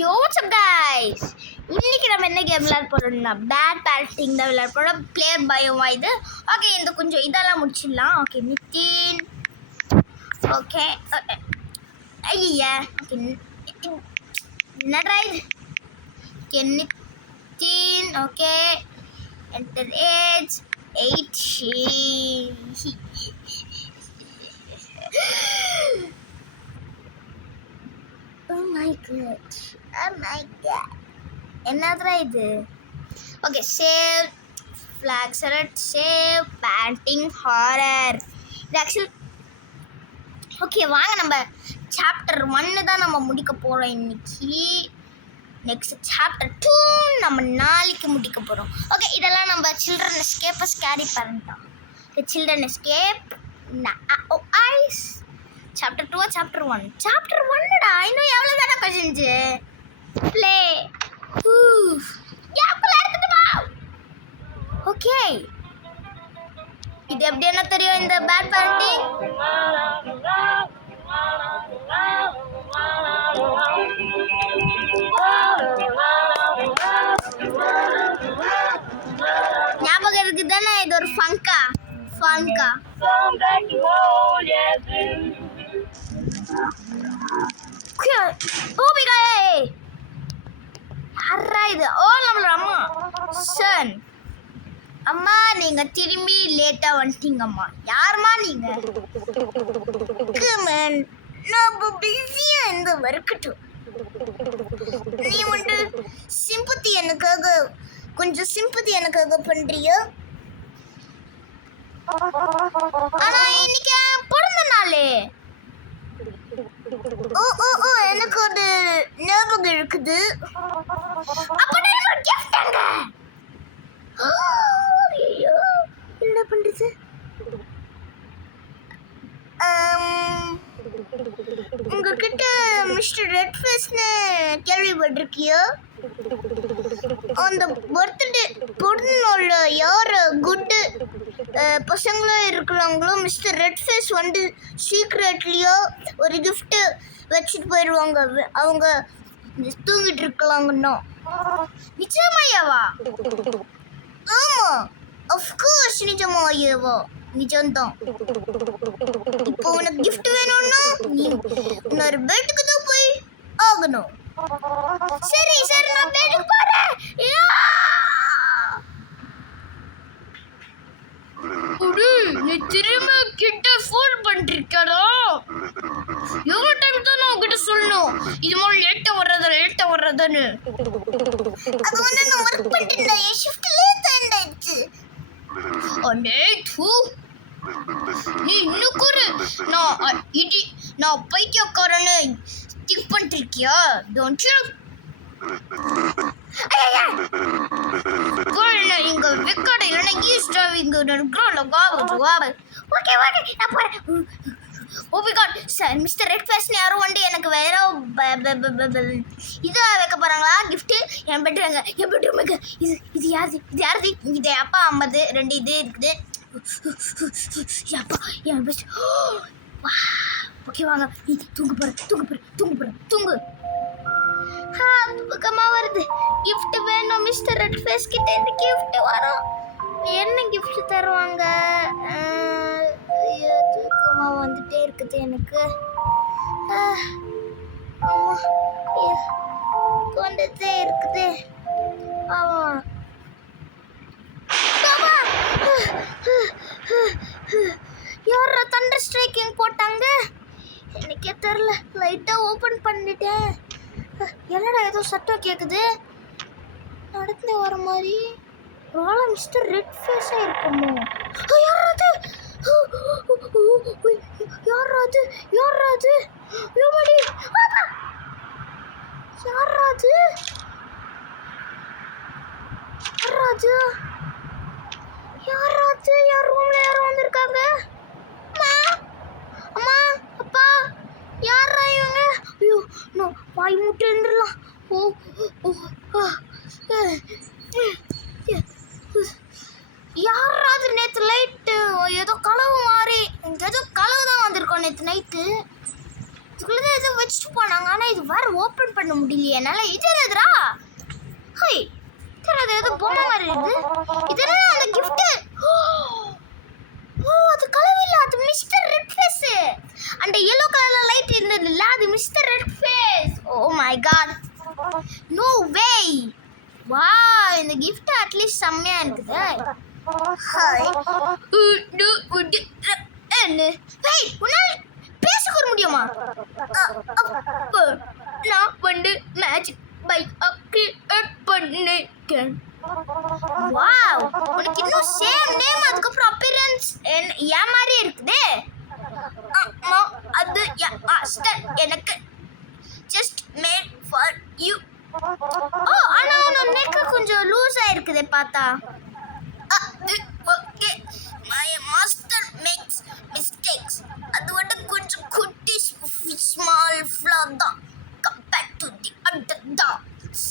Yo, what's up guys? இன்னைக்கு நம்ம என்ன கேம் விளையாட போறோம்னா பேட் பேட்டிங் தான் விளையாட போறோம். பிளேயர் பயோவா இது. ஓகே, இந்த கொஞ்சம் இதெல்லாம் முடிச்சிடலாம். ஓகே, நித்தின். ஓகே. ஐயா. ஓகே. என்னடா இது? Okay, Nithin. Okay. Enter age 8. Oh my god. என்னதுடா இது? Okay, save flag select save pending horror. இது ஆக்சுவல் ஓகே, வாங்க நம்ம சாப்டர் 1 தான் நம்ம முடிக்க போகிறோம் இன்னைக்கு. நெக்ஸ்ட் சாப்டர் 2 நம்ம நாளைக்கு முடிக்க போகிறோம். ஓகே, இதெல்லாம் நம்ம சில்ட்ரன் எஸ்கேப்பை ஸ்கேரி பண்ணிட்டோம். சில்ட்ரன் எஸ்கேப் ஐஸ் சாப்டர் 2 சாப்டர் 1 சாப்டர் 1டா. இன்னும் எவ்வளோ தானே கொஷின்ஸு ப்ளே ஓகே. இது எப்படி என்ன தெரியும் இந்த பேட் பேண்டிங்? ஞாபகம் இருக்கு தானே? இது ஒரு ஃபங்கா ஓ மை காட், யாரா இது? ஓ, நம்மளோட அம்மா சன். அம்மா, நீங்க திரும்பி லேட்டா வந்துட்டீங்கம்மா. யாருமா நீங்க? நம்ம பிஸியா இந்த இருக்கட்டும். நீ வந்து சிம்பத்தி எனக்காக கொஞ்சம் சிம்பத்தி எனக்காக பண்றியா? ஆனா இன்னைக்கு பிறந்த நாளே. ஓ ஓ ஓ, எனக்கு ஒரு ஞாபகம் இருக்குது. அப்படி ஒரு gift அங்க. ஐயோ, என்ன பண்றது? உங்ககிட்ட மிஸ்டர் ரெட் ஃபேஸ்னு கேள்விப்பட்டிருக்கியோ? அந்த பிறந்த நாள்ல யார் குட்டு பசங்களும் இருக்கிறாங்களோ மிஸ்டர் ரெட் ஃபேஸ் வந்து சீக்ரெட்லியோ ஒரு கிஃப்ட்டு வச்சுட்டு போயிடுவாங்க. அவங்க தூங்கிட்டு இருக்கலாங்கன்னா. நிச்சயமாயாவா? ஆமா, அஃப்கோர்ஸ் நிஜமாயாவா? நிஜம்தான். இப்போ உனக்கு கிஃப்ட் வேணும்னா நீ இன்னொரு பெட்டுக்கு தான் போய் ஆகணும். சரி சரி, நான் பெட்டுக்கு போறேன். நீ திரும்ப கிட்ட ஃபோன் பண்ணிருக்கடா. எவ்வளோ டைம் தான் நான் உங்ககிட்ட சொல்லணும் இது மாதிரி லேட்டா வர்றதுன்னு? அது வந்து நான் ஒர்க் பண்ணிட்டு என் ஷிஃப்ட் லேட் ஆயிடுச்சு. நீ இன்னும் கூறு. நான் பைத்தியக்காரன்னு திங்க் பண்ணிருக்கியா? Don't you? இங்க வெக்கடை இல்லைன்னா ஈஸ்டா இங்க ஓகே ஓகே, நான் போறேன். Oh my God sir, mister red ஃபேஸ்னு யாரும் வந்து எனக்கு வேற இது வைக்க போறாங்களா கிஃப்ட்? என் பெட்ரூமுக்கு. இது யாருது? இது அப்பா அம்மது 2 இது இருக்குது. அப்பா என் பெஸ்ட். ஓகே, வாங்க. தூங்கு போறேன். பக்கமா வருது. கிஃப்ட் வேணும் மிஸ்டர் ரெட் ஃபேஸ் கிட்ட இருந்து கிஃப்ட் வரும். என்ன கிஃப்ட் தருவாங்க? தூக்கமா வந்துட்டே இருக்குது எனக்கு. கொண்டதே இருக்குது. ஆமா, யாரா தண்டர் ஸ்ட்ரைக்கிங் போட்டாங்க? எனக்கே தெரியல. லைட்டா ஓபன் பண்ணிட்டேன். என்னடா ஏதோ சத்தம் கேக்குது? நடந்து வர மாதிரி. ராலா மிஸ்டர் ரெட் ஃபேஸா இருக்குமோ? யாராது? யோமடி யாராது? யார் ரூம்ல யாரும் வந்திருக்காங்க? அம்மா, அப்பா, யாரா இவங்க? ஐயோ, நான் வாய் மூட்டு இருந்துடலாம். யாராவது நேற்று லைட்டு ஏதோ களவு மாதிரி ஏதோ களவு தான் வந்திருக்கோம் நேற்று நைட்டு. இதுக்குள்ளதான் ஏதோ வச்சுட்டு போனாங்க. ஆனா இது வேற ஓபன் பண்ண முடியலையே என்னால. இது என்னதுடா? ஹை, அது ஏதோ பொம்மை மாதிரி இருக்கு. இதெல்லாம் அந்த கிஃப்ட். ஓ, அது கலர் இல்ல, அது மிஸ்டர் ரெட் ஃபேஸ். அந்த yellow கலர்ல லைட் இருந்தது இல்ல, அது mister red face. Oh my god, no way. வா, இந்த கிஃப்ட் அட்லீஸ்ட் செம்மையா இருக்குது. ஹாய் என்ன? ஹேய், உன்னால பேச கூட முடியுமா? நான் வந்து மேஜிக் பைக் கிரியேட் பண்ணிட்டேன். வாவ், உனக்கு இன்னும் சேம் நேம் அதுக்கப்புறம் அப்பியரன்ஸ் ஏன் மாதிரி இருக்குதே. அது எனக்கு just made for you. Oh, ஆனா உன் நெக் கொஞ்சம் லூஸா இருக்குதே பார்த்தா. Okay, my master makes mistakes. அது வந்து கொஞ்சம் குட்டி ஸ்மால் ஃப்ளா தான் compared to the other dogs.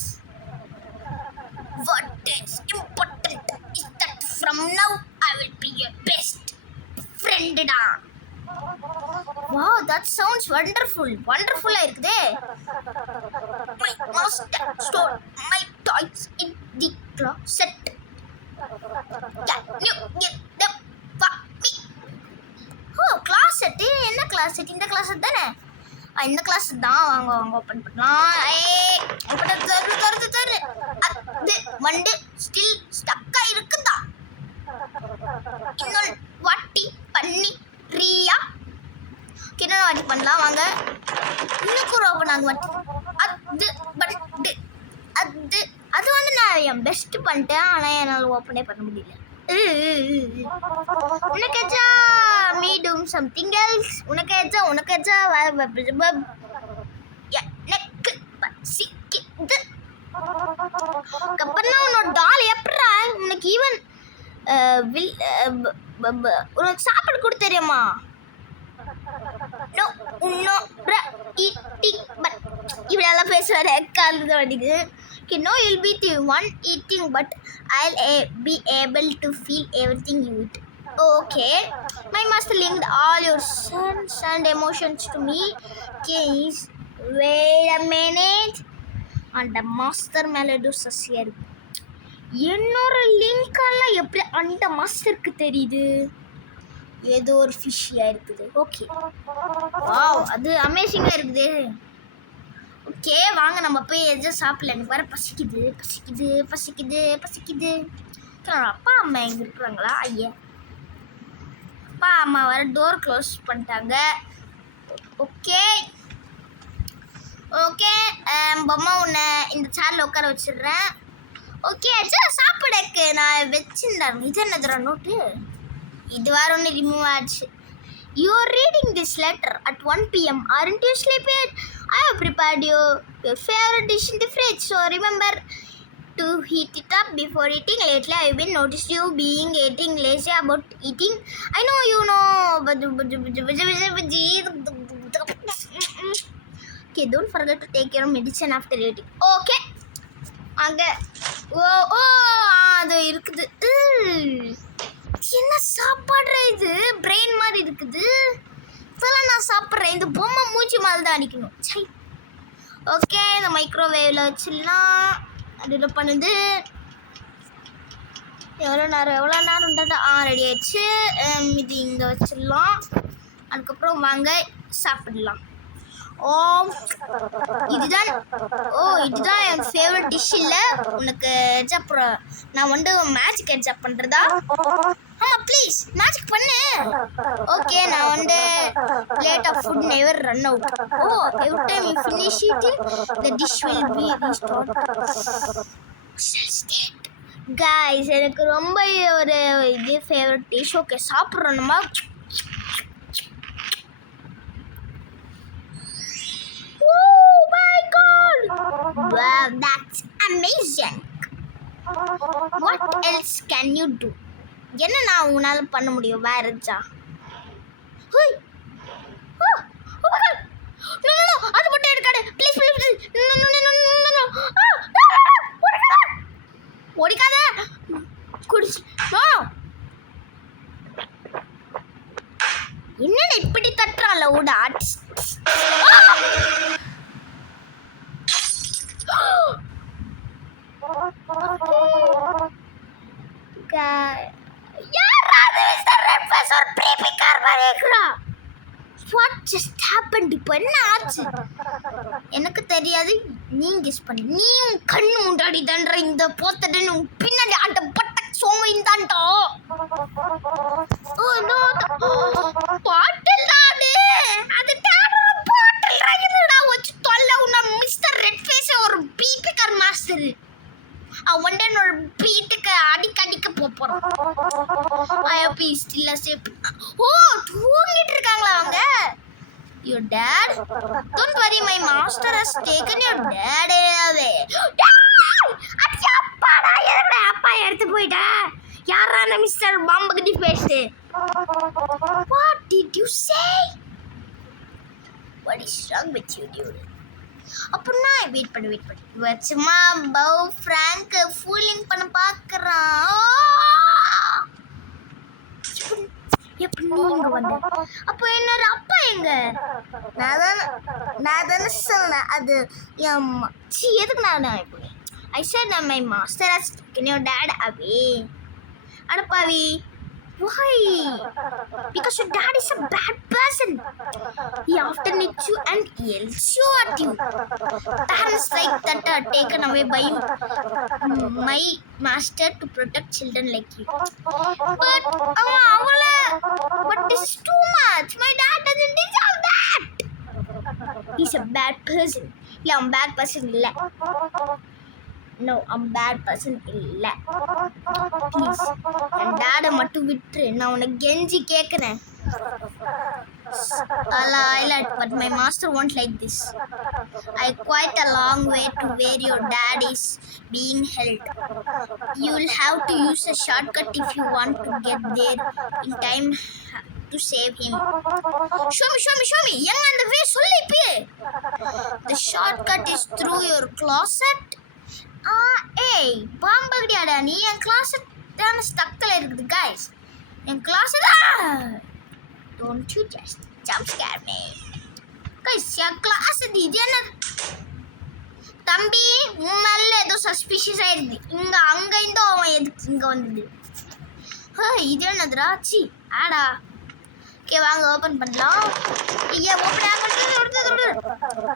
What is important is that from now I will be your best friend da. Wow, that sounds wonderful. Wonderful ah irukudhe. My master store my toys in the closet. Can you get them for me? Oh, closet. என்ன closet? இந்த closet தானே? இந்த closet தான். வாங்க open பண்ணலாம். Open தரு. அது வந்து ஸ்டில் ஸ்டக்கா இருக்குதா? இன்னொரு வாட்டி பண்ணி ரியா. இன்னொரு வாட்டி பண்ணலாம் வாங்க. இன்னும் கூட ஓபன் ஆக மாட்டேங்குது. அது வந்து நான் என் பெஸ்ட் பண்ணிட்டேன். ஆனால் என்னால் ஓப்பனே பண்ண முடியல. உனக்கேச்சா மீ டூம் சம்திங் எல்ஸ். உனக்கேச்சா எனக்கு பசிக்குது. அப்புறம் உன்னோட டால் எப்படா உனக்கு ஈவன் உனக்கு சாப்பாடு கூட தெரியுமா? இப்படியெல்லாம் பேசுவாரு. காலத்து வண்டிக்கு. Okay, no, you'll be the one eating, but I'll be able to feel everything you eat. Okay, my master linked all your sense and emotions to me. Please wait a minute. And the master melody சசியா இருக்கு. என்னோட link எல்லாம் எப்படி அந்த மாஸ்டருக்கு தெரியுது? ஏதோ ஒரு ஃபிஷ்ஷியா இருக்குது. ஓகே, வாவ், அது அமேசிங்கா இருக்குது. ஓகே, வாங்க நம்ம போய் எதுவும் சாப்பிடல. எனக்கு வேற பசிக்குது. அப்பா அம்மா எங்க இருக்கிறாங்களா? ஐயா, அப்பா அம்மா வேற டோர் க்ளோஸ் பண்ணிட்டாங்க. ஓகே, பொம்மா உன்னை இந்த சேர்ல உட்கார வச்சிடுறேன். ஓகே, சாப்பிடக்கு நான் வச்சிருந்தேன். இது என்னதுரா நோட்டு? இது வேற ஒன்று ரிமூவ் ஆச்சு. You are reading this letter at 1 p.m. Aren't you sleepy? I have prepared your favorite dish in the fridge. So remember to heat it up before eating. Lately, I've been noticed you getting lazy about eating. I know you know. Okay, don't forget to take your medicine after eating. Okay. அங்கே அது இருக்குது. என்ன சாப்பாடுற இது? Brain மாதிரி இருக்குது. இதெல்லாம் நான் சாப்பிட்றேன். இந்த பொம்மை மூச்சு மாதிரி தான் அடிக்கணும். சை. ஓகே, இந்த மைக்ரோவேவில் வச்சிடலாம். அதில் பண்ணுது. எவ்வளோ நேரம் உண்டாட்டா? ரெடி ஆயிடுச்சு. இது இங்கே வச்சிடலாம். அதுக்கப்புறம் வாங்க சாப்பிடலாம். இதுதான் என் ஃபேவரட் டிஷ். இல்லை உனக்கு அப்புறம் நான் வந்து மேஜிக் என்ஜாய் பண்ணுறதா? ஆமாம், ப்ளீஸ் மேஜிக் பண்ணு. ஓகே, நான் வந்து lot of food never run out. Every time you finish eating the dish will be restart. Guys, எனக்கு ரொம்ப ஒரு இது ஃபேவரட் டிஷ். ஓகே, சாப்பிட்றோம் நம்ம. Wow, that's amazing. What else can you do? என்ன நான் உன்னால பண்ண முடியும் வேற எதா? ஹேய், அது மட்டும் எடுக்காத ப்ளீஸ். ஓடிக்காத. குடிச்சு என்னடா இப்படி தட்டுறான்ல? ஓட இப்போ என்ன ஆச்சு எனக்கு தெரியாது, நீ கெஸ் பண்ணு. நீ உன் கண்ணு முன்னாடி தான்ற இந்த போத்தடன் உன் பின்னாடி ஆட்ட பட்ட சோமையும் தான்டா. பாட்டில் தானே அது, பாட்டில் ராகிதுடா வச்சு தொல்லை உன்ன மிஸ்டர் ரெட் ஃபேஸ் ஒரு பீட்டுக்கார் மாஸ்டர். அவன் ஒரு பீட்டுக்கு அடிக்க போறோம். IOB still safe. ஓ தூங்கிட்டு இருக்காங்களா அவங்க? Your dad? Don't worry, my master has taken your dad away. அப்பாடா எதுக்குடா அப்பா எடுத்து போயிட்டா? யாரா அந்த மிஸ்டர் பாம்பகடி face? What did you say? What is wrong with you, dude? அப்பனா வெயிட் பண்ணு வச்சுமா பவ் ஃப்ராங்க் ஃபூலிங் பண்ண பார்க்கறான். எப்படி நீங்க வந்த? அப்போ என்னோட அப்பா எங்க? நான் தானே சொன்னேன் அது எதுக்கு நான் I said that my master has taken your dad away. அடப்பாவி. Why? Because your dad is a bad person. He often hits you and yells you at you. Parents like that are taken away by my master to protect children like you. But this is too much. My dad doesn't deserve that. He's a bad person. Yeah, I'm a bad person. No, I'm bad person இல்ல. Please, என் டாட மட்டும் விட்டுரு. நான் உன்னை கெஞ்சி கேட்குறேன். But my master won't like this. I quite a long way to where your dad is being held. You will have to use a shortcut if you want to get there in time to save him. Show me. Young on the way, சொல்லு இப்பயே. The shortcut is through your closet. ஏய் பாம்பகடியாடா, நீ என் closet தான ஸ்டக்ல இருக்குது guys. N closet don't you just jump scare me guys. N closet இது என்ன தம்பி? உன்னால ஏதோ சஸ்பிஷியஸ் ஆயிடுது. அங்க இருந்து அவன் எதுக்கு இங்க வந்தது? இது என்னதுடா? சி ஆடா. ஓகே வாங்க ஓபன் பண்ணலாம். ஐயா ஓபன் ஆகல.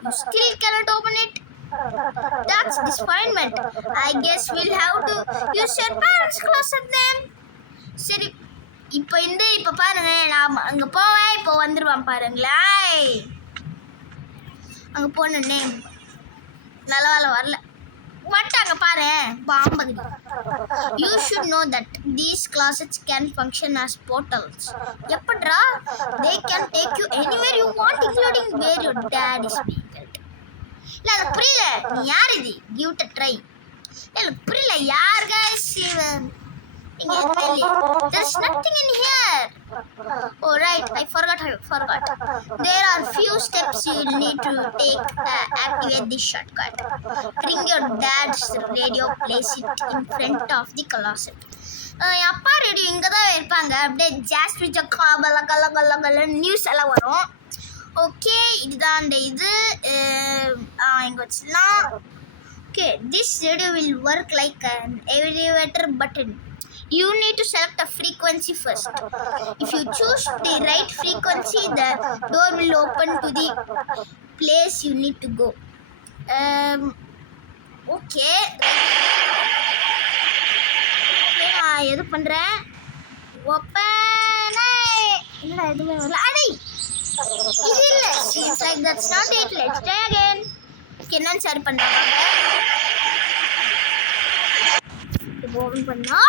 You still cannot open it. That's disappointment. I guess we'll have to use your parents' closet then. சரி இப்போ பாருங்க, நான் அங்கே போவேன். இப்போ வந்துடுவான் பாருங்களே. அங்கே போனே நல்ல வேலை வரல. வந்துட்டாங்க பாரு பாம்பு. You should know that these closets can function as portals. எப்படிரா? They can take you anywhere you want, including where your dad is being held. இல்ல அது புரியல. நீ யார் இது? Give it a try. இல்ல புரியல. யார் guys இவன்? There's nothing in here. Oh right, I forgot. There are few steps you will need to take activate this shortcut. Bring your dad's radio, place it in front of the closet. அப்பா radio இங்கே தான் இருப்பாங்க. அப்படியே ஜாஸ் பிடிச்ச கல news எல்லாம் வரும். Okay இதுதான் அந்த இது இங்கே வச்சுலாம். Okay this radio will work like an elevator button. You need to select a frequency first. If you choose the right frequency, the door will open to the place you need to go. Okay. நான் எது பண்ணுறேன்? Open. என்னடா எதுவுமே வரல. அடை இது இல்லை. Seems like that's not it. Let's try again. என்னன்னு சரி பண்ணுறாங்க. இப்போ ஓப்பன் பண்ணா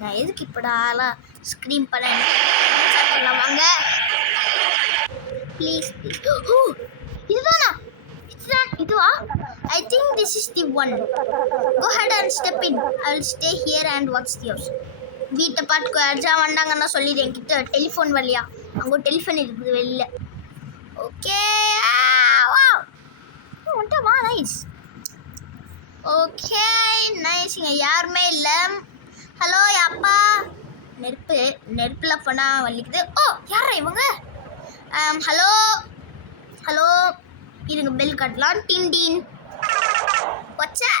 நான் எதுக்கு இப்படாலாம் ஸ்க்ரீன் பண்ணலாம். வாங்க ப்ளீஸ். இதுதானா? இதுவா? I think this is the one. Go ahead and step in. I will stay here and watch the house. வீட்டை பார்த்துக்கோ. யாரா வந்தாங்கன்னா சொல்லிடு. என்கிட்ட டெலிஃபோன் வரலையா? அங்கே டெலிஃபோன் இருக்குது வெளில. ஓகே வந்துட்டா வா. நைஸ். Okay nice. இங்கே யாருமே இல்லை. ஹலோ அப்பா. நெருப்பில் போனால் வலிக்குது. ஓ யாரா இவங்க? ஹலோ இருங்க பெல் கட்டலாம். டின் வச்சா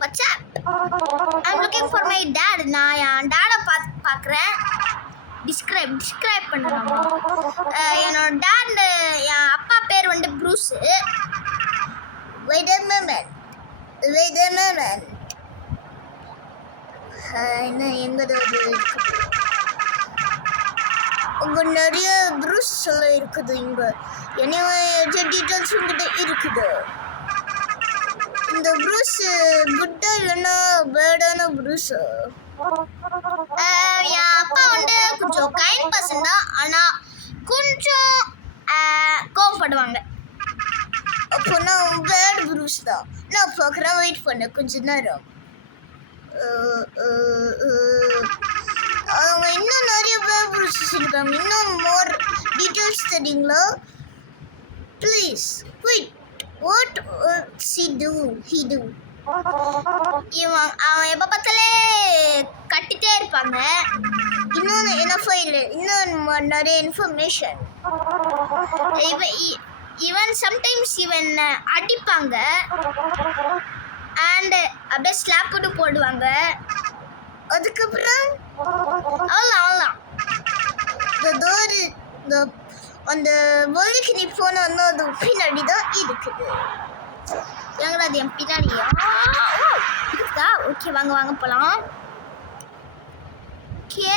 What's up? I'm looking for my dad. நான் என் டாடை பார்க்குறேன். டிஸ்கிரைப் பண்ணலாமா? என்னோட டாட் என் அப்பா பேர் வந்து ப்ரூஸ். Wait a moment. இன்னும் எங்கதாவது இருக்குது. உங்க நிறைய ப்ரூஸ் எல்லாம் இருக்குது இங்க. டீட்டெயில்ஸ் உங்ககிட்ட இருக்குது. இந்த ப்ரூஸ் குட்டா இல்லைன்னா பேடான ப்ரூஸ்? என் அப்பா வந்து கொஞ்சம் கைண்ட் பர்சன் தான், ஆனால் கொஞ்சம் கோவப்படுவாங்க. அப்போ நான் பேட் ப்ரூஸ் தான். நான் பார்க்குறேன், வெயிட் பண்ண கொஞ்ச நேரம். அவங்க இன்னும் நிறைய பேட் ப்ரூஸஸ் இருக்காங்க. இன்னும் மோர் டீட்டெயில்ஸ் தெரியுங்களா? Please wait. What he do? அவன் எப்போ பார்த்தாலே கட்டிகிட்டே இருப்பாங்க. இன்னொன்று என்ன ஃபைல், இன்னும் நிறைய இன்ஃபர்மேஷன். இவன் சம்டைம்ஸ் இவன் அடிப்பாங்க அண்ட் அப்படியே ஸ்லாப்புடு போடுவாங்க. அதுக்கப்புறம் அவ்வளோதான். அந்த வேலைக்கு நீ போன அது பின்னாடி தான் இருக்குது. எங்கடா அது என் பின்னாடியா இருக்குதா? ஓகே, வாங்க போகலாம். ஓகே,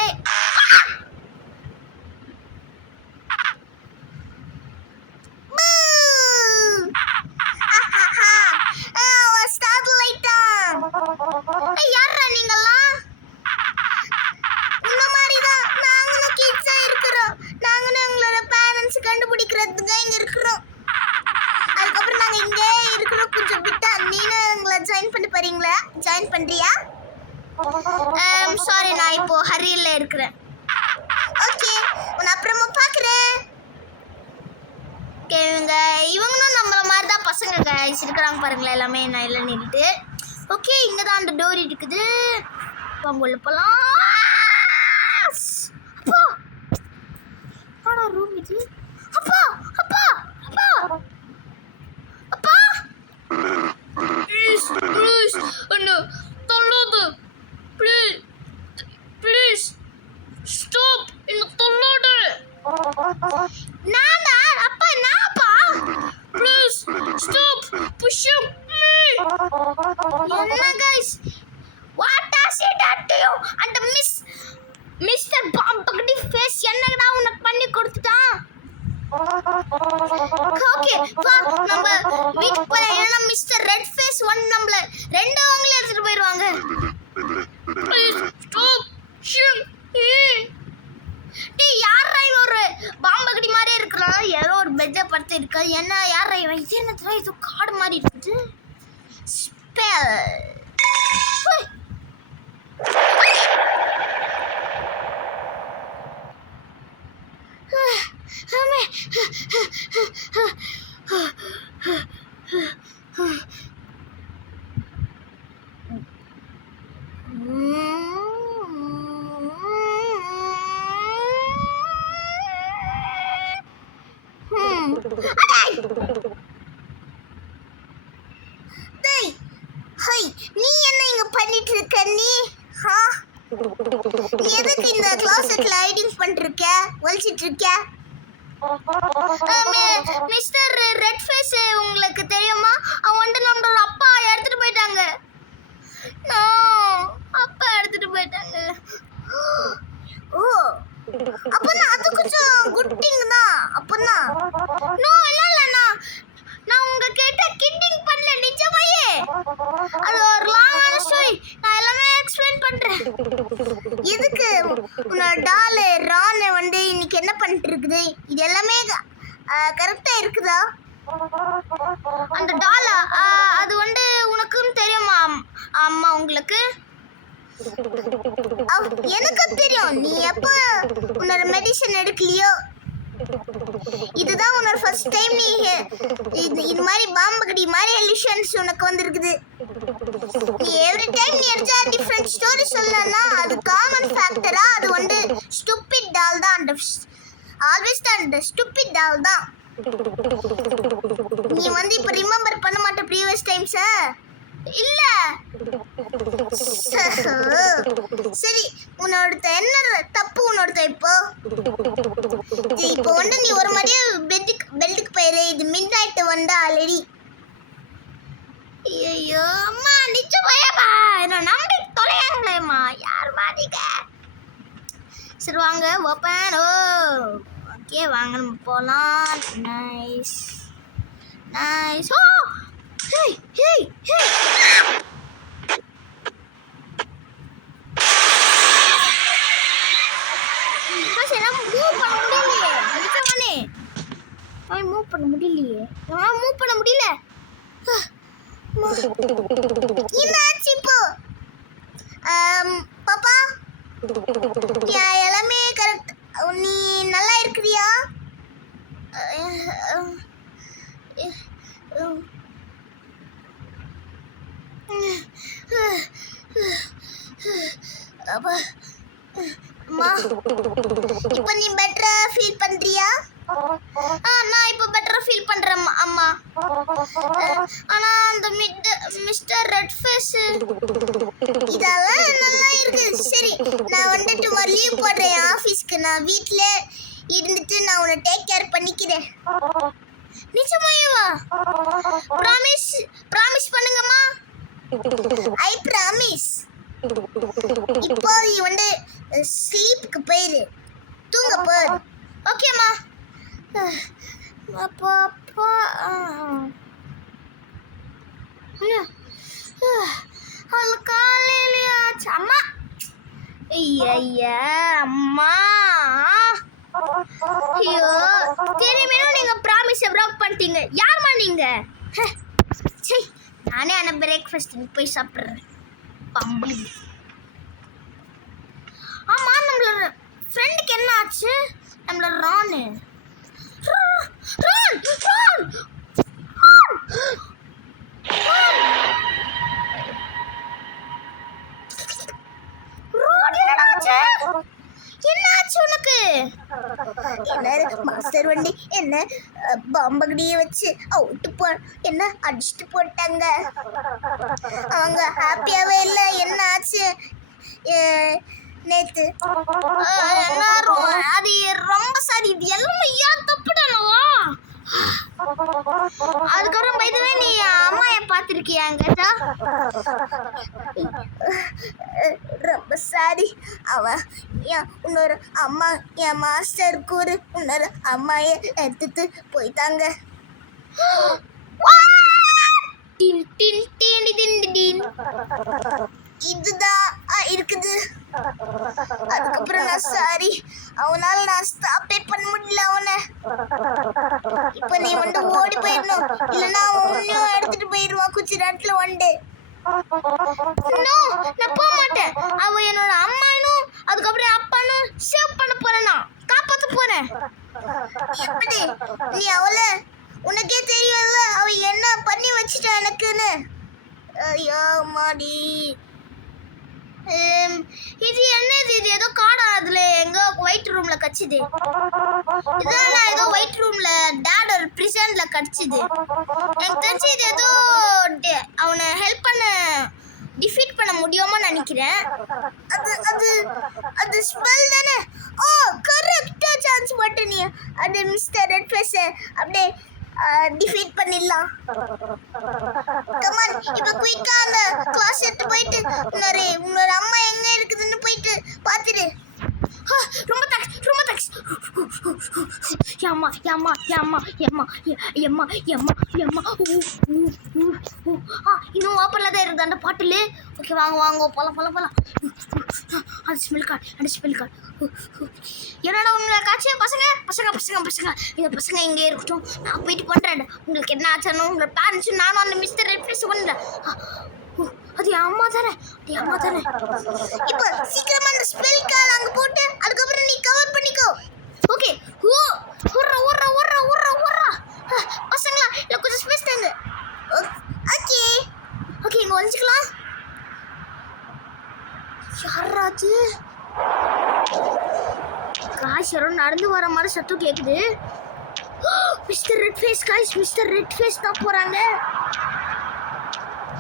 யாரா நீங்கெல்லாம்? இந்த மாதிரி தான் நாங்களும் கிட்ஸாக இருக்கிறோம். நாங்களும் எங்களோட பேரண்ட்ஸ் கண்டுபிடிக்கிறதுக்கு இங்கே இருக்கிறோம். அதுக்கப்புறம் நாங்கள் இங்கே இருக்கிறோம். கொஞ்சம் விட்டா நீனும் எங்களை ஜாயின் பண்ணி போறீங்களா? ஜாயின் பண்ணுறியா? சாரி, நான் இப்போ ஹரியில் இருக்கிறேன். ஓகே, உன்னை அப்புறமா பார்க்குறேன். ஓகே, இவங்களும் நம்மள மாதிரி தான் பசங்க இருக்கிறாங்க பாருங்களேன், எல்லாமே நான் இல்லை நின்றுட்டு. ஓகே, இங்கே தான் அந்த டோர் இருக்குது. உள்ள போகலாம். அப்பா ஆடா ரூம் இது. அப்பா அப்பா அப்பா அப்பா ப்ளீஸ் அண்ணா தொல்லாத. Please stop. என்ன தொல்லாத. நானா அப்பா? நான்ப்பா. Please stop pushing me. என்ன guys, what has he done to you? அந்த மிஸ்டர் பாம்பகடி ஃபேஸ் என்னடா உனக்கு பண்ணி கொடுத்துட்டான்? ஓகே, வா நம்ம வீட்டுக்கு போலாம். ஏன்னா மிஸ்டர் ரெட் ஃபேஸ் ஒன் நம்மள ரெண்டு அவங்களே எடுத்துட்டு போயிடுவாங்க. Please stop shoot. டேய், யாரா இவன்? ஒரு பாம்பகடி மாதிரியே இருக்கிறான். யாரோ ஒரு பெட்ல படுத்து இருக்கா. என்ன யாரா இவன்? இது என்னடா இது கார்டு மாதிரி இருக்குது. ஸ்பெல் நீ என்ன இங்க பண்ணிட்டு இருக்க? நீ எதுக்கு இந்த கிளாஸ்ல ஹைடிங் பண்ணிருக்க, ஒளிச்சிட்டு இருக்க? மிஸ்டர் ரெட் ஃபேஸ் உங்களுக்கு தெரியுமா? அவன் வந்து நம்மளோட அப்பா எடுத்துட்டு போயிட்டாங்க. அப்பா எடுத்துட்டு போயிட்டாங்க. ஓ, அப்பனா அது கொஞ்சம் குட்டிங் தான். அப்பனா நோ, இல்ல நான் உங்க கிட்ட கிட்டிங் பண்ணல, நிஜமாயே. அது ஒரு லாங்கான ஸ்டோரி. நான் எல்லாமே எக்ஸ்பிளைன் பண்றேன். எதுக்கு உன்னோட டால் ரான் வந்து இன்னைக்கு என்ன பண்ணிட்டு இருக்குது? இது எல்லாமே கரெக்டா இருக்குதா? அந்த டாலா அது வந்து உனக்கும் தெரியுமா? அம்மா உங்களுக்கு எனக்கு தெரியும். நீ எப்போ உன்னோட மெடிசன் எடுக்கலையோ, இதுதான் உன்னோட ஃபர்ஸ்ட் டைம் நீ இது மாதிரி பாம்பகடி மாதிரி எலிஷன்ஸ் உனக்கு வந்திருக்குது. நீ எவ்ரி டைம் நீ எடுத்தா டிஃப்ரெண்ட் ஸ்டோரி சொல்லனா அது காமன் ஃபேக்டரா? அது வந்து ஸ்டூபிட் டால் தான். அந்த ஆல்வேஸ் தான் அந்த ஸ்டூபிட் டால் தான். நீ வந்து இப்போ ரிமெம்பர் பண்ண மாட்ட ப்ரீவியஸ் டைம்ஸை. இல்ல சரி உன்னோட என்ன தப்பு உன்னோட இப்போ இப்போ வந்து நீ ஒரு மாதிரியே பெல்ட்டுக்கு போயிரு இது மிட் நைட் வந்து ஆல்ரெடி ஐயோ அம்மா நிச்சயமாயேம்மா என்ன நம்பி தொலையாங்களேம்மா யார் மாட்டீங்க சரி வாங்க ஓப்பன் ஓ ஓகே வாங்க நம்ம போகலாம் நைஸ் நைஸ் ஓ ஹே ஹே ஹே மூவ் பண்ண முடியலையே மூவ் பண்ண முடியல என்னாச்சு இப்போ பாப்பா எல்லாமே கரெக்ட் நீ நல்லா இருக்கிறியா இப்போ நீ பெட்டரா ஃபீல் பண்றியா நான் இப்போ பெட்டரா ஃபீல் பண்றேன் அம்மா ஆனா அந்த மிஸ்டர் ரெட் ஃபேஸ் இதெல்லாம் நல்லா இருக்கு சரி நான் வந்துட்டு ஒரு லீவ் போடுறேன் ஆபீஸ்க்கு நான் வீட்ல இருந்துட்டு நான் உன்னை டேக் கேர் பண்ணிக்கிறேன் நிஜமாயவா ப்ராமிஸ் பண்ணுங்கம்மா ஐ ப்ராமிஸ் இப்போ நீ வந்து ஸ்லீப்புக்கு போயிரு தூங்க போயிரு ஓகேம்மா அப்பா அப்பா அது காலையிலயாச்சு அம்மா ஐயா அம்மா ஐயோ தெரியுமே நீங்க ப்ராமிஸ் பிரேக் பண்ணிட்டீங்க யாரும்மா நீங்க சரி நானே ஆன பிரேக்ஃபாஸ்ட் போய் சாப்பிட்றேன் பம்பி ஆமா நம்மளோட ஃப்ரெண்டுக்கு என்ன ஆச்சு நம்மளோட ராணு மாஸ்டர் வண்டி என்ன பாம்பகடியை வச்சு அவுட்டு போ என்ன அடிச்சுட்டு போட்டாங்க அவங்க ஹாப்பியாவே இல்லை என்ன ஆச்சு நேத்து அது ரொம்ப சரி இது எல்லாமே ஏன் தப்புடானவா அதுக்கப்புறம் பைதுவே நீ அம்மாயை பார்த்துருக்கியா அங்கடா ரொம்ப சாரி அவ இன்னொரு அம்மா என் மாஸ்டர் கூறு இன்னொரு அம்மாயை எடுத்துட்டு போயிட்டாங்க இதுதான் இருக்குது அதுக்கப்புறம் நான் சாரி அவனால நான் ஸ்டாப்பே பண்ண முடியல அவனை இப்ப நீ வந்து ஓடி போயிடணும் இல்லைன்னா அவனையும் எடுத்துட்டு போயிடுவான் கொஞ்ச நேரத்துல வந்து நான் போக மாட்டேன் அவ என்னோட அம்மானும் அதுக்கப்புறம் அப்பானும் சேவ் பண்ண போறேன் நான் காப்பாத்த போறேன் எப்படி நீ அவளை உனக்கே தெரியும்ல அவ என்ன பண்ணி வச்சுட்டா எனக்குன்னு ஐயோ மாடி இது என்னது இது ஏதோ காடா அதுல எங்க ஒயிட் ரூம்ல கடிச்சுது இதான் நான் ஏதோ ஒயிட் ரூம்ல டாட் ஒரு பிரிசன்ல கடிச்சுது எனக்கு தெரிஞ்சு இது ஏதோ அவனை ஹெல்ப் பண்ண டிஃபீட் பண்ண முடியுமா நினைக்கிறேன் அது அது அது ஸ்மெல் தானே ஓ கரெக்டா சான்ஸ் போட்டு நீ அது மிஸ்டர் ரெட் ஃபேஸ் அப்படியே டிஃபீட் பண்ணிடலாம் கமான் இப்போ குயிக்கா அந்த கிளாஸ் எடுத்து போயிட்டு உன்னோட அம்மா எங்க இருக்குதுன்னு போயிட்டு பார்த்துடு ரொம்ப தேங்க்ஸ் இன்னும் ஓப்பன்ல தான் இருக்குது அந்த பாட்டில் ஓகே வாங்க போலாம் அது ஸ்மெல் கார்டு என்னடா உங்களை காய்ச்சி பசங்க இந்த பசங்க இங்கே இருக்கட்டும் நான் போயிட்டு பண்ணுறேன் உங்களுக்கு என்ன ஆச்சானோ உங்களோட பேரண்ட்ஸும் நானும் அந்த மிஸ்டர் ரெட் ஃபேஸ் பண்ணுறேன் அது அம்மா தானே இப்போ சீக்கிரமா அந்த ஸ்பெல் கார்டு அங்கே போட்டு அதுக்கப்புறம் நீ கவர் பண்ணிக்கோ ஓகே ஊர்றா பசங்களா இல்லை கொஞ்சம் ஸ்பேஸ் தாங்க ஓகே இங்கே ஒழிச்சிக்கலாம் யாராச்சு காய்ச்சரும் நடந்து வர மாதிரி சத்தம் கேட்குது மிஸ்டர் ரெட் ஃபேஸ் தான் போகிறாங்க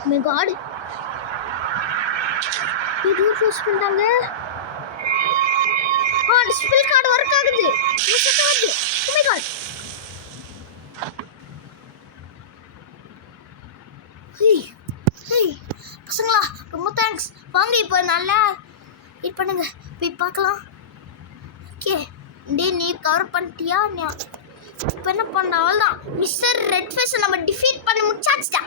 மை காட், இது க்ளோஸ் பண்ணிட்டாங்க. டிஸ்பிளே கார்டு ஒர்க் ஆகுது. மிஸ்டேக் ஆகுது. Oh my god. பசங்களா ரொம்ப தேங்க்ஸ். வாங்க இப்போ நல்லா வெயிட் பண்ணுங்க, போய் பார்க்கலாம். ஓகே, நீ கவர் பண்ணிட்டியா? இப்போ என்ன பண்ண? அவ்வளோதான், மிஸ்டர் ரெட் ஃபேஸை நம்ம டிஃபீட் பண்ணி முடிச்சாச்சுட்டா.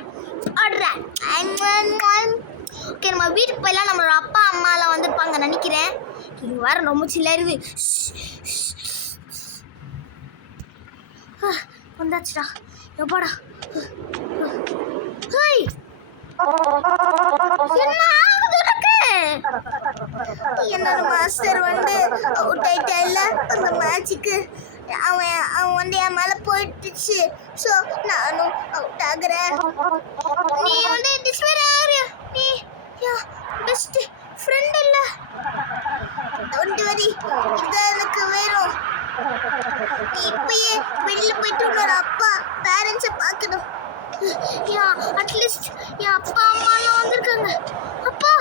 ஓகே, நம்ம வீட்டுக்கு போயெல்லாம் நம்மளோட அப்பா அம்மாலாம் வந்துருப்பாங்க நினைக்கிறேன். இது வேறு ரொம்ப சில்லாக இருக்குது. வந்தாச்சுடா. எப்பாடா என்னோட மாஸ்டர் வந்து அவுட் ஆயிட்டா இல்ல அந்த மேட்சுக்கு. அவன் வந்து என் மேல போயிடுச்சு. ஸோ நானும் அவுட் ஆகுறேன். நீ வந்து டிஸ்வேர் ஆகிறியா? நீ பெஸ்ட் ஃப்ரெண்ட் இல்ல. டோன்ட் வரி, இதான் எனக்கு வேணும். நீ இப்பயே வெளியில போயிட்டு உன்னோட அப்பா பேரண்ட்ஸை பார்க்கணும். அட்லீஸ்ட் என் அப்பா அம்மாலாம் வந்திருக்காங்க. அப்பா,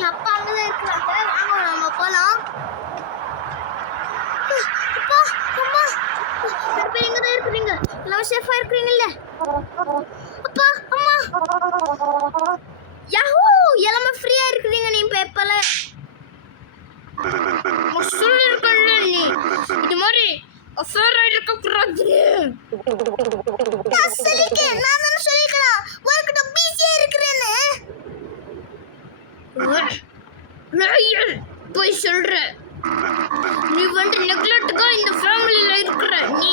என் அப்பா அங்கதான் இருக்கிறாங்க. வாங்க நம்ம போலாம். அப்பா அம்மா இப்போ எங்க தான் இருக்கிறீங்க? எல்லாம் சேஃபா இருக்கிறீங்கல்ல? அப்பா அம்மா, யாஹூ, எல்லாமே ஃப்ரீயா இருக்கிறீங்க. நீ இப்போ எப்பல சொல்லிருக்கல, நீ இது மாதிரி அஃபேர் ஆயிட்டு கூடாது. நான் சொல்லிருக்கேன், நான் தான சொல்லிருக்கேன் ஒர்க் டு பிஸியா இருக்கிறேன்னு. போய் சொல்ற. நீ வந்து நெக்லெக்ட்டுக்கா இந்த ஃபேமிலியில இருக்கிற. நீ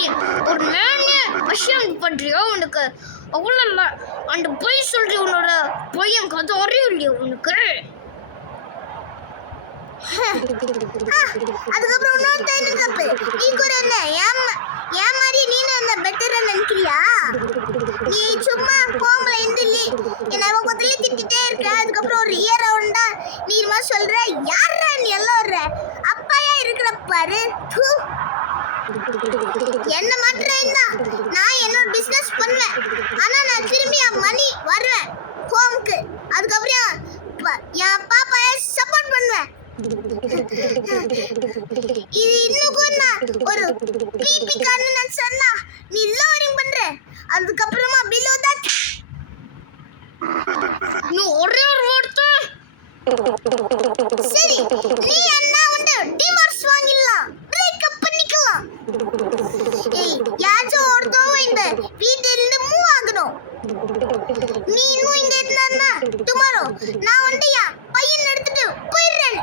ஒரு மேனே அஷம் பண்றியோ? உனக்கு அவ்வளோ இல்லை. அந்த போய் சொல்ற உன்னோட பையன் கதை அறியும் இல்லையா உனக்கு? அதுக்கப்புறம் இன்னொரு டைம் தப்பு. நீ கூட என்ன ஏன் மாதிரி நீனும் என்ன பெட்டரா நினைக்கிறியா? நீ சும்மா கோமல இந்திலி என்ன கொத்தலி திட்டிட்டே இருக்க. அதுக்கப்புறம் ஒரு இயர் ரவுண்டா நீ மாதிரி சொல்ற. யாரா நீ எல்லாம் வர்ற? அப்பாயா இருக்கிற பாரு. என்ன மாத்திரம் தான் நான் என்னோட பிசினஸ் பண்ணுவேன். ஆனா நான் திரும்பி என் மணி வருவேன் ஹோம்க்கு. அதுக்கப்புறம் என் பாப்பாய சப்போர்ட் பண்ணுவேன். இது இன்னும் ஒரு பிபி கார்டு நான் சொன்னா நீ லோடிங் பண்ற. அதுக்கப்புறமா பிலோ தட் நீ ஒரே ஒரு வார்த்தை. சரி, நீ அண்ணா வந்து டிவோர்ஸ் வாங்கிடலாம், பிரேக்கப் பண்ணிக்கலாம். யாச்சும் ஒருத்தவங்க இந்த வீட்டிலிருந்து மூவ் ஆகணும். நீ இன்னும் இங்க இருந்தா டுமாரோ நான் வந்து என் பையன் எடுத்துட்டு போயிடுறேன்.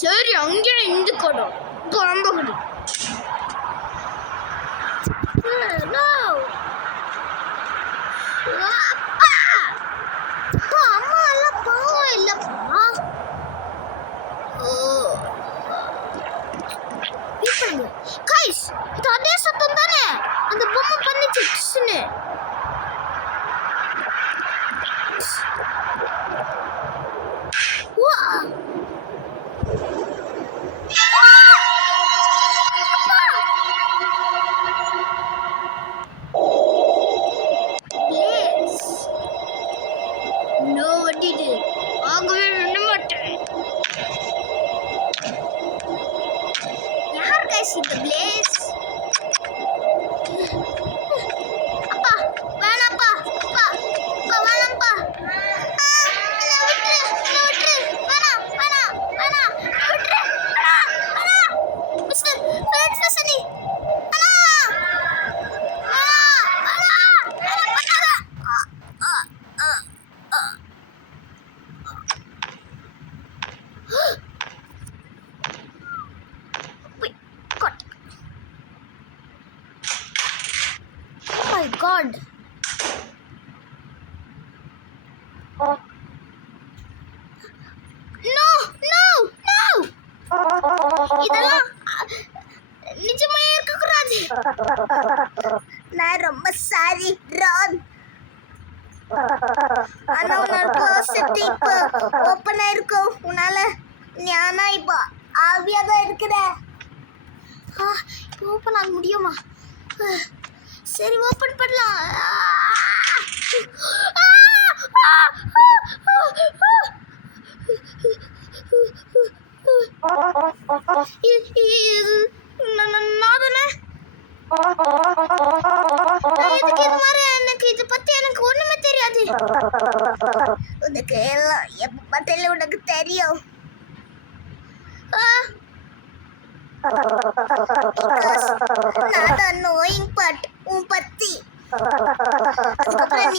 சரி, அங்கே இருந்து கொடும் பாம்பகுடி. அப்பா அம்மா எல்லாம் பாவம் இல்லப்பா. கைஸ், இது அதே சத்தம் தானே அந்த பொம்மை பண்ணிச்சுன்னு. God. No, no, no. இதெல்லாம் நிஜமே இருக்க கூடாது. நான் ரொம்ப சாரி ரான். ஆனா உன்னோட க்ளோசெட் இப்போ ஓப்பனா இருக்கும். உன்னால ஞானா இப்போ ஆவியா தான் இருக்கிற. இப்போ ஓப்பன் ஆக முடியுமா? சரி ஓபன் பண்ணலாம். எனக்கு இது பத்தி எனக்கு ஒண்ணுமே தெரியாது. உனக்கு எல்லாம் எப்ப பார்த்தாலும் உனக்கு தெரியும். நான் தான் நோயிங் பார்ட் உன் பத்தி. அதுக்கப்புறம் நீ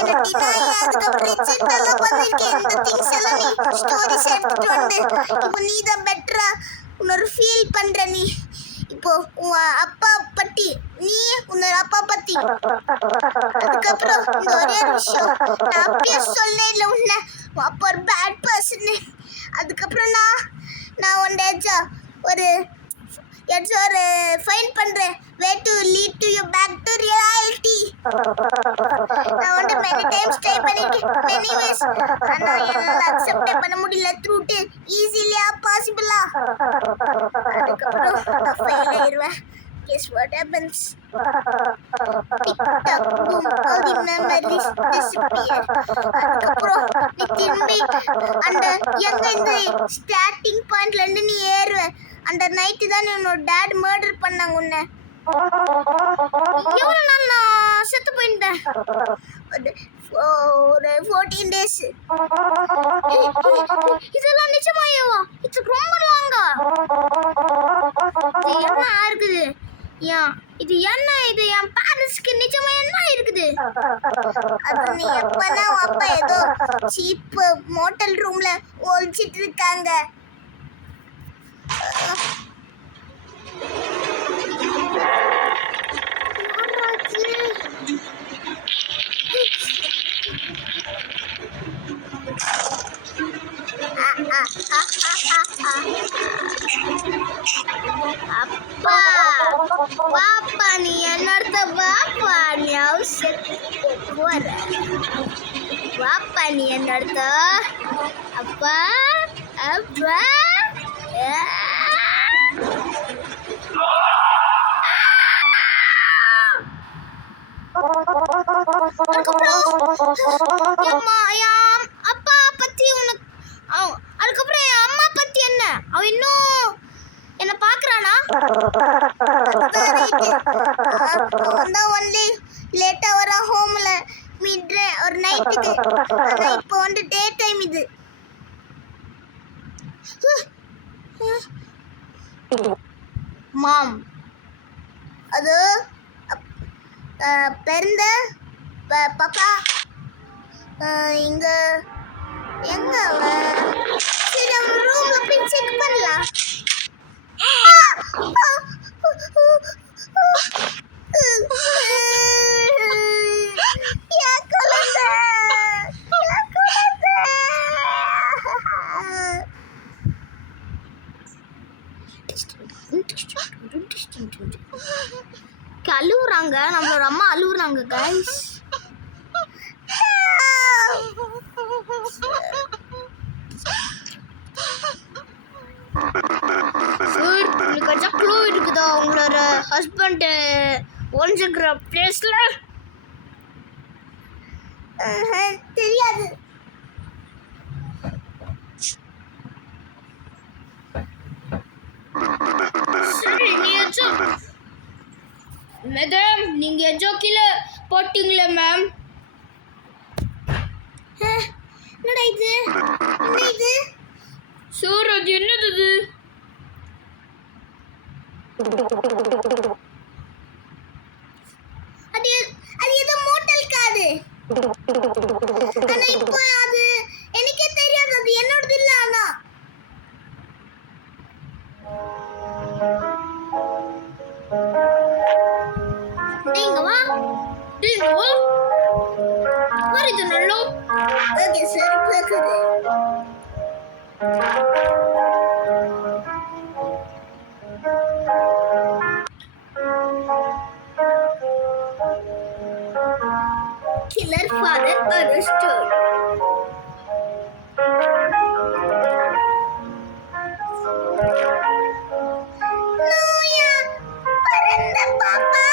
என்ன டினாய், அதுக்கப்புறம் ரிஜெக்ட் எல்லாம் பண்ணிருக்க. இந்த திங்ஸ் எல்லாம் நீ ஸ்டோரிஸ் எடுத்துட்டு வந்து இப்போ நீ தான் பெட்டரா உன்னொரு ஃபீல் பண்ற. நீ இப்போ உன் அப்பா பத்தி, நீ உன்னோட அப்பா பத்தி. அதுக்கப்புறம் இந்த ஒரே விஷயம் நான் அப்பயே சொன்னேன் இல்லை உன்னை உன் அப்பா ஒரு பேட் பர்சன். அதுக்கப்புறம் நான் ஒன்றாச்சா ஒரு ஃபைன் பண்றேன். Way to lead to you back to reality. நான் வந்து many times ட்ரை பண்ணிருக்கேன், many ways. ஆனா என்னால அக்செப்ட் பண்ண முடியல. த்ரூட் ஈஸிலியா பாசிபிளா. அதுக்கப்புறம் நான் ஃபெயில் ஆயிருவேன். Guess what happens? TikTok, boom, all the memories disappear. அதுக்கப்புறம் நீ திரும்பி அந்த எங்க இந்த ஸ்டார்டிங் பாயிண்ட்ல இருந்து நீ ஏறுவ. அந்த நைட்டு தான் உன்னோட டேட் மர்டர் பண்ணாங்க உன்னை. எவ்வளோ நாள் நான் செத்து போயிருந்தேன்? ஒரு 14 days. இதெல்லாம் நிஜமாயவா? இது ரொம்ப லாங்கா? இது என்ன இருக்குது? இது என்ன? இது என் பேரண்ட்ஸ்க்கு நிஜமா என்ன இருக்குது? அது நீ எப்பனா அப்பா ஏதோ சீப் மோட்டல் ரூம்ல ஒளிச்சிட்டு இருக்காங்க. அப்பா வாப்பா, நீ என்னோட வாப்பா. நீ அவசரத்துக்கு போற. வாப்பா நீ என்னோட அப்பா. அப்பா அப்பா பத்தி உனக்கு. அதுக்கப்புறம் என் அம்மா பத்தி என்ன? அவ இன்னும் என்ன பாக்குறானா? ஒன்லி லேட்டா வர ஹோம்ல மிட் ஒரு நைட்டுக்கு. இப்போ வந்து டே டைம். இது மாம் அது பிறந்த பாப்பா இங்க எங்க அவ? சரி அவன் ரூம்ல போய் செக் பண்ணலாம். அழுவுறாங்க, நம்மளோட அம்மா அழுவுறாங்க கைஸ். கொஞ்சம் க்ளூ இருக்குதா உங்களோட ஹஸ்பண்ட் ஒன்றுங்கிற பிளேஸ்ல? தெரியாது. சரி நீ மேடம் நீங்க ஜோக்கில போட்டீங்களா மேம்? என்னடா இது? என்ன இது? சார் அது என்னது இது? அது ஏதோ மோட்டல் காது. ஆனா இப்போ அது எனக்கே தெரியாது அது என்னோடது இல்ல. ஆனா டேங்க வா. What is the no? Okay, sir, look at it. Killer father arrested. No, yeah, paranda papa.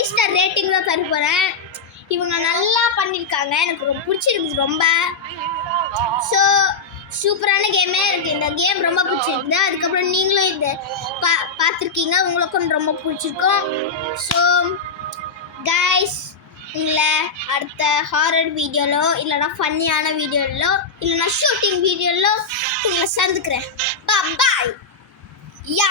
5 star rating தான் தர போகிறேன். இவங்க நல்லா பண்ணியிருக்காங்க, எனக்கு ரொம்ப பிடிச்சிருக்கு ரொம்ப. ஸோ சூப்பரான கேமு, எனக்கு இந்த கேம் ரொம்ப பிடிச்சிருக்குது. அதுக்கப்புறம் நீங்களும் இதை பார்த்துருக்கீங்க, உங்களுக்கும் ரொம்ப பிடிச்சிருக்கும். ஸோ கைஸ், உங்களை அடுத்த ஹாரர் வீடியோலோ இல்லைனா ஃபன்னியான வீடியோலோ இல்லைனா ஷூட்டிங் வீடியோலோ உங்களை சந்திக்கிறேன். பாய். யா.